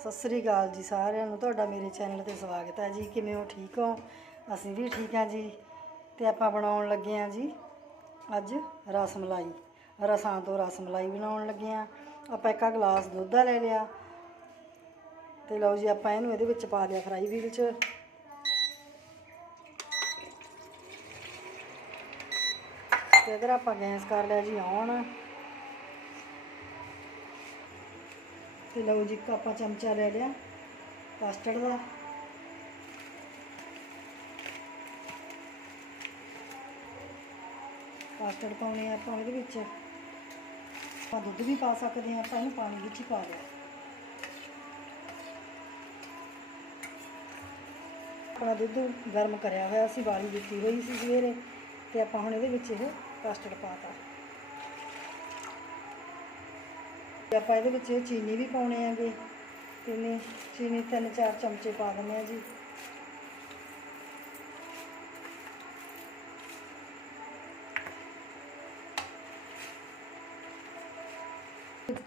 ਸਤਿ ਸ੍ਰੀ ਅਕਾਲ ਜੀ ਸਾਰਿਆਂ ਨੂੰ। ਤੁਹਾਡਾ ਮੇਰੇ ਚੈਨਲ ਤੇ ਸਵਾਗਤ ਹੈ ਜੀ। ਕਿਵੇਂ ਹੋ? ਠੀਕ ਹੋ? ਅਸੀਂ ਵੀ ਠੀਕ ਹਾਂ ਜੀ। ਤੇ ਆਪਾਂ ਬਣਾਉਣ ਲੱਗੇ ਹਾਂ ਜੀ ਅੱਜ ਰਸ ਮਲਾਈ। ਰਸਾਂ ਤੋਂ ਰਸ ਮਲਾਈ ਬਣਾਉਣ ਲੱਗੇ ਹਾਂ। ਆਪਾਂ ਇੱਕ ਗਲਾਸ ਦੁੱਧ ਦਾ ਲੈ ਲਿਆ। ਤੇ ਲਓ ਜੀ, ਆਪਾਂ ਇਹਨੂੰ ਇਹਦੇ ਵਿੱਚ ਪਾ ਲਿਆ ਫਰਾਈ ਵੀਲ 'ਚ। ਤੇ ਇਧਰ ਆਪਾਂ ਗੈਸ ਕਰ ਲਿਆ ਜੀ ਔਨ ਤੇ ਲਓ ਜੀ ਇੱਕ ਆਪਾਂ ਚਮਚਾ ਲੈ ਲਿਆ ਕਸਟਰਡ ਦਾ ਕਸਟਰਡ ਪਾਉਣੇ ਆ ਆਪਾਂ ਇਹਦੇ ਵਿੱਚ। ਆਪਾਂ ਦੁੱਧ ਵੀ ਪਾ ਸਕਦੇ ਆ ਆਪਾਂ ਇਹਨੂੰ ਪਾਣੀ ਵਿੱਚ ਹੀ ਪਾ ਲਿਆ। ਆਪਣਾ ਦੁੱਧ ਗਰਮ ਕਰਿਆ ਹੋਇਆ ਸੀ ਬਾਲੀ ਦਿੱਤੀ ਹੋਈ ਸੀ ਸਵੇਰੇ, ਤੇ ਆਪਾਂ ਹੁਣ ਇਹਦੇ ਵਿੱਚ ਇਹ ਕਸਟਰਡ ਪਾਤਾ ਤੇ ਆਪਾਂ ਇਹਦੇ ਵਿੱਚ ਚੀਨੀ ਵੀ ਪਾਉਣੇ ਆਗੇ ਤਿੰਨ ਚੀਨੀ ਤਿੰਨ ਚਾਰ ਚਮਚੇ ਪਾ ਦਿੰਦੇ ਆ ਜੀ।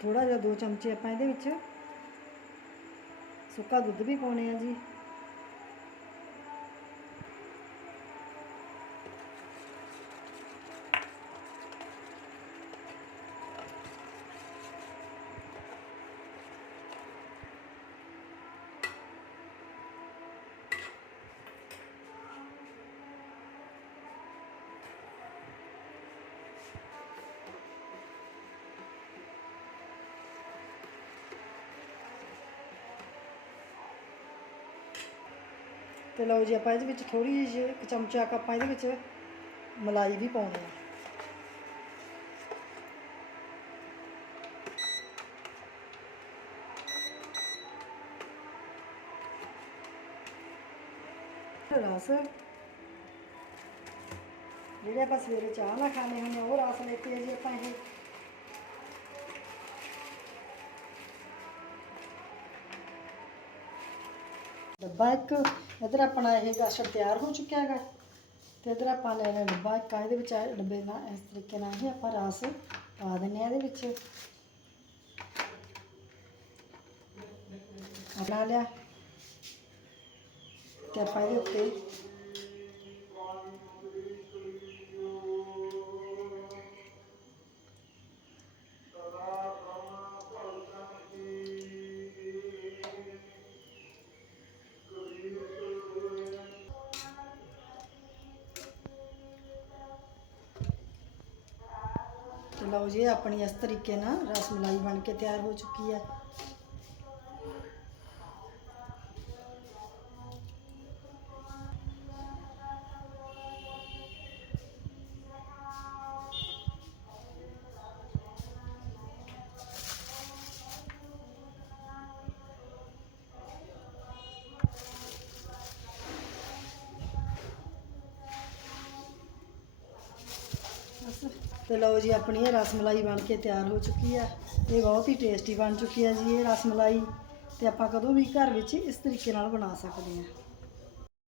ਥੋੜਾ ਜਿਹਾ ਦੋ ਚਮਚੇ ਆਪਾਂ ਇਹਦੇ ਵਿੱਚ ਸੁੱਕਾ ਦੁੱਧ ਵੀ ਪਾਉਣੇ ਆ ਜੀ। ਤੇ ਲਓ ਜੀ ਆਪਾਂ ਇਹਦੇ ਵਿੱਚ ਥੋੜੀ ਜਿਹੀ ਇੱਕ ਚਮਚਾ ਕੁ ਆਪਾਂ ਇਹਦੇ ਵਿੱਚ ਮਲਾਈ ਵੀ ਪਾਉਣੀ ਆ ਰਸ। ਜਿਹੜੇ ਆਪਾਂ ਸਵੇਰੇ ਚਾਹ ਨਾਲ ਖਾਣੇ ਹੁੰਦੇ ਉਹ ਰਸ ਲੈ ਕੇ ਜੀ ਆਪਾਂ ਇਹ। ਡੱਬਾ ਇੱਕ ਇਧਰ ਆਪਣਾ ਇਹ ਕਸਟਰਡ ਤਿਆਰ ਹੋ ਚੁੱਕਿਆ ਹੈਗਾ ਤੇ ਇਧਰ ਆਪਾਂ ਲੈ ਲਿਆ ਡੱਬਾ ਇੱਕ ਇਹਦੇ ਵਿੱਚ ਡੱਬੇ ਨਾਲ ਇਸ ਤਰੀਕੇ ਨਾਲ ਹੀ ਆਪਾਂ ਰਸ ਪਾ ਦਿੰਨੇ ਆ ਇਹਦੇ ਵਿੱਚ। ਬਣਾ ਲਿਆ ਤੇ ਆਪਾਂ ਇਹਦੇ ਉੱਤੇ ਲਓ ਜੀ ਆਪਣੀ ਇਸ ਤਰੀਕੇ ਨਾਲ ਰਸ ਮਲਾਈ ਬਣ ਕੇ ਤਿਆਰ ਹੋ ਚੁੱਕੀ ਹੈ। ਤੇ ਲਓ ਜੀ, ਆਪਣੀ ਇਹ ਰਸ ਮਲਾਈ ਬਣ ਕੇ ਤਿਆਰ ਹੋ ਚੁੱਕੀ ਹੈ ਇਹ ਬਹੁਤ ਹੀ ਟੇਸਟੀ ਬਣ ਚੁੱਕੀ ਹੈ ਜੀ ਇਹ ਰਸ ਮਲਾਈ। ਤੇ ਆਪਾਂ ਕਦੋਂ ਵੀ ਘਰ ਵਿੱਚ ਇਸ ਤਰੀਕੇ ਨਾਲ ਬਣਾ ਸਕਦੇ ਹਾਂ